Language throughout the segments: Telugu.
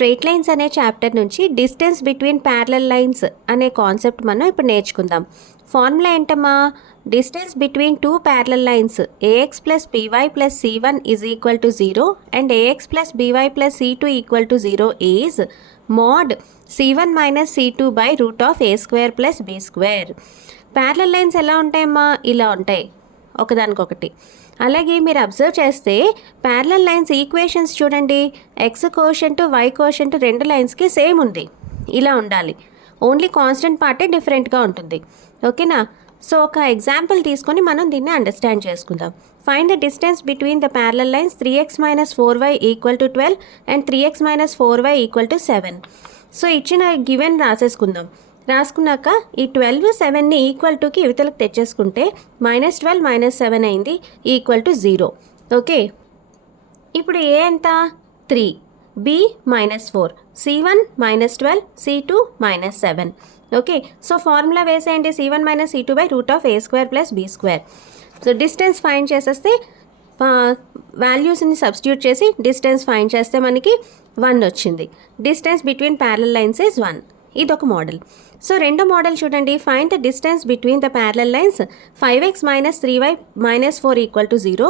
స్ట్రెయిట్ లైన్స్ అనే చాప్టర్ నుంచి డిస్టెన్స్ బిట్వీన్ ప్యారలల్ లైన్స్ అనే కాన్సెప్ట్ మనం ఇప్పుడు నేర్చుకుందాం. ఫార్ములా ఏంటమ్మా? Distance between two parallel lines a x plus b y plus సి1 is equal to 0 and a x plus b y plus సి2 ఈక్వల్ టు 0 ఈజ్ మోడ్ సి1 మైనస్ సి2 by root of A square plus be square. Parallel lines ఎలా ఉంటాయమ్మా? ఇలా ఉంటాయి ఒకదానికొకటి. అలాగే మీరు అబ్జర్వ్ చేస్తే ప్యారలల్ లైన్స్ ఈక్వేషన్స్ చూడండి. ఎక్స్ కోషెంట్ వై కోషెంట్ రెండు లైన్స్కి సేమ్ ఉంది. ఇలా ఉండాలి. ఓన్లీ కాన్స్టెంట్ పార్టే డిఫరెంట్గా ఉంటుంది. ఓకేనా? సో ఒక ఎగ్జాంపుల్ తీసుకొని మనం దీన్ని అండర్స్టాండ్ చేసుకుందాం. Find the distance between the parallel lines 3x minus 4y equal to 12 and 3x minus 4y equal to 7. So ఇచ్చిన గివెన్ రాసుకున్నాక ఈ 12 7ని ఈక్వల్ టుకి ఇవతలకు తెచ్చేసుకుంటే -12 -7 అయింది ఈక్వల్ టు 0. ఓకే, ఇప్పుడు ఏ ఎంత? 3, B -4, C1 -12, C2 -7. Okay, so formula వేసేయండి. C1 minus C2 by root of A square plus be square. So distance find చేసేస్తే వాల్యూస్ని సబ్స్టిట్యూట్ చేసి డిస్టెన్స్ ఫైండ్ చేస్తే మనకి 1 వచ్చింది. Distance between parallel lines is 1. ఇదొక మోడల్. సో రెండో మోడల్ చూడండి. Find the distance between the parallel lines 5x minus 3y minus 4 equal to 0,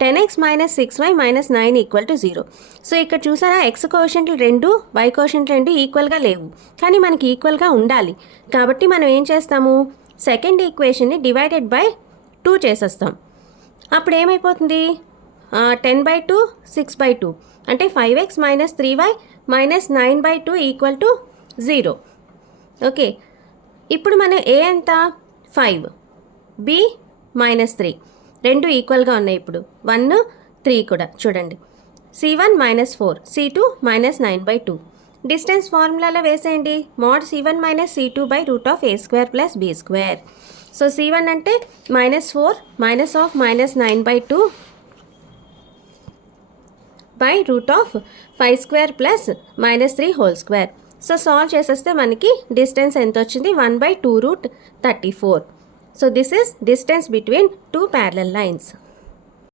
10x minus 6y minus 9 equal to 0. So ఇక్కడ చూసారా, ఎక్స్ కోషెంట్లు 2 వై కోషెంట్లు 2 ఈక్వల్గా లేవు, కానీ మనకి ఈక్వల్గా ఉండాలి. కాబట్టి మనం ఏం చేస్తాము? సెకండ్ ఈక్వేషన్ని డివైడెడ్ బై 2 చేసేస్తాం. అప్పుడు ఏమైపోతుంది? 10/2 6/2 అంటే 5x minus 3y minus 9/2 equal to 0. Okay, ఇప్పుడు మనం ఏ ఎంత? 5, బి -3 రెండు ఈక్వల్గా ఉన్నాయి. ఇప్పుడు 1 3 కూడా చూడండి. C1 -4, C2 -9/2. డిస్టెన్స్ ఫార్ములాలో వేసేయండి. Mod C1 minus C2 by root of A square plus be square. So C1 అంటే -4 minus of -9/2 by root of 5 square plus -3 whole square. So solve చేసేస్తే మనకి డిస్టెన్స్ ఎంత వచ్చింది? 1/2 root 34. So this is distance between two parallel lines.